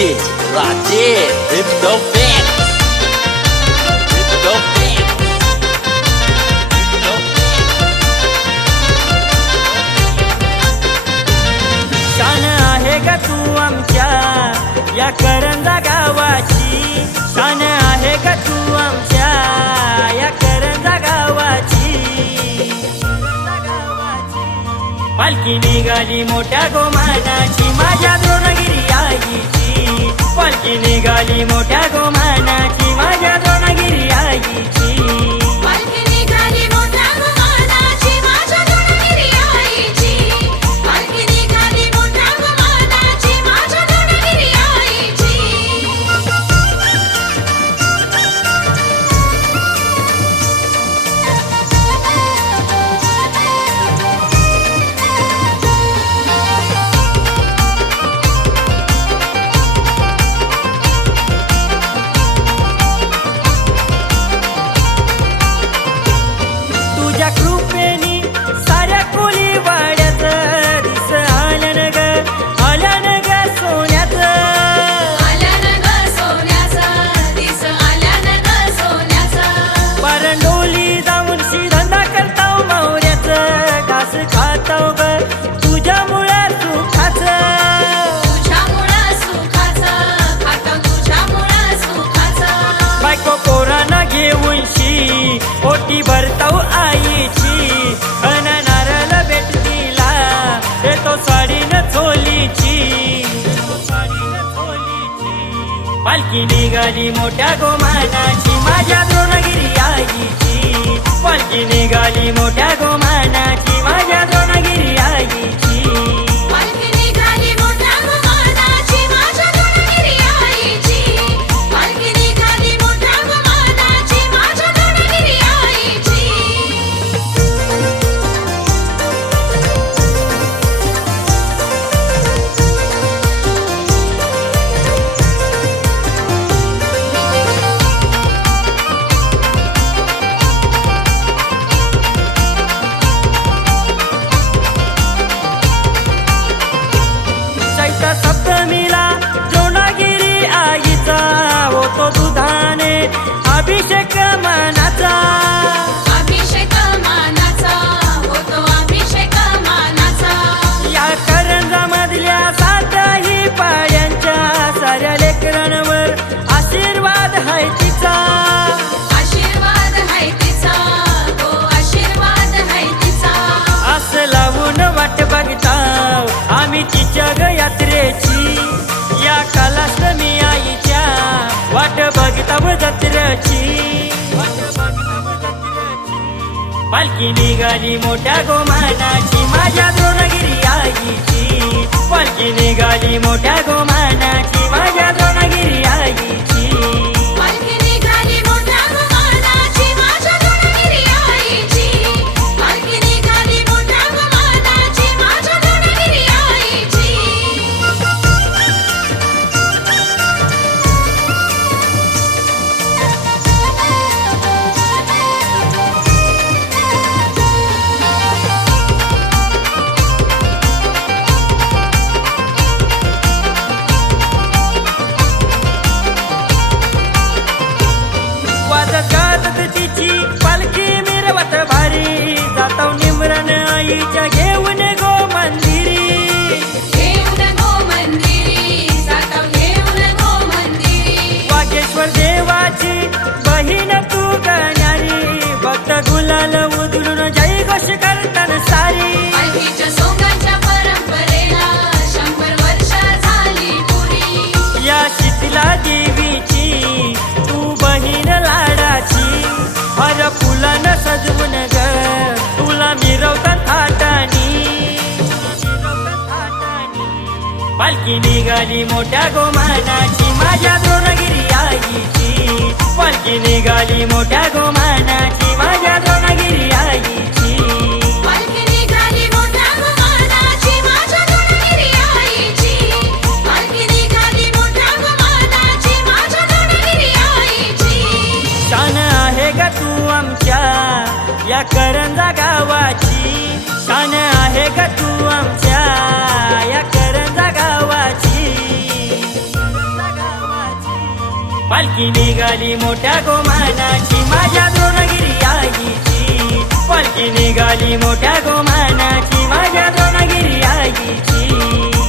DJ Raden in the mix. In the mix. शान आहे ग तू आमच्या या करंजा गावाची, शान आहे ग तू आमच्या या करंजा गावाची. पालखी निघाली मोठ्या गोमानाची माझ्या द्रोणगिरी आईची, पालखी निघाली मोठ्या गोमानाची माझ्या द्रोणगिरी आईची. कृपेनी साऱ्या कोली वाड्यात दिस आल्यान ग सोन्याचं, पारंडोली जाऊन धंदा करताव मावऱ्याचं, घास खाताव ग तुझ्यामुळे सुखाचं. बायको पोरांना घेऊन शी ओटी भरताव आईची, अन नारळ भेटतीला येतो साडीन चोलीची. पालखी निघाली मोठ्या गोमानाची माझ्या द्रोणगिरी आईची, पालखी निघाली मोठ्या गोमानाची माझ्या द्रोणगिरी आईची. सप्तमीला द्रोणगिरी आईचा होतो दुधाने अभिषेक मानाचा, होतो अभिषेक मानाचा. या करंजा मधल्या सातही पाड्यांच्या साऱ्या लेकरांवर आशीर्वाद हाय तिचा, आशीर्वाद हाय तिचा, हो आशीर्वाद हाय तिचा. असं लावून वाट बघताव आम्ही तिच्या ग यात्रेची, या कालाष्टमी आईच्या वाट बघताव जत्रेची. पालखी निघाली मोठ्या गोमानाची माझ्या द्रोणगिरी आईची, पालखी निघाली मोठ्या गोमानाची माझ्या द्रोणगिरी आईची. पालखी निघाली मोठ्या गोमानाची माझ्या द्रोणगिरी आईची, पालखी निघाली मोठ्या गोमानाची माझ्या द्रोणगिरी आईची. वाजत गाजत तिची पालखी मिरवत भारी, जाताव निमरण आईच्या घेऊन गो मंदिरी. घेऊन गो मंदिरी, जाताव घेऊन गो मंदिरी. वागेश्वर देवाची बहीण तू गण्यारी, भक्त गुलाल उधळून जय घोष करतान सारी. पालखीच्या सोंगाच्या परंपरेला 100 वर्ष झाली पुरी. या शीतला देवीची तू बहीण लाडाची, हर फुलानं सजवून ग तुला मिरवतात थाटानी. पालखी निघाली मोठ्या गोमानाची माझ्या द्रोणगिरी आईची, पालखी निघाली मोठ्या गोमानाची माझ्या द्रोणगिरी आईची. पालखी निघाली मोठ्या गोमानाची माझ्या द्रोणगिरी आईची, पालखी निघाली मोठ्या गोमानाची माझ्या द्रोणगिरी आईची. शान आहे ग तू आमच्या या करंजा गावाची, शान आहे ग तू आमच्या या करंजा गावाची. पालखी निघाली मोठ्या गोमानाची माझ्या द्रोणगिरी आईची पालखी निघाली मोठ्या गोमानाची माझ्या द्रोणगिरी आईची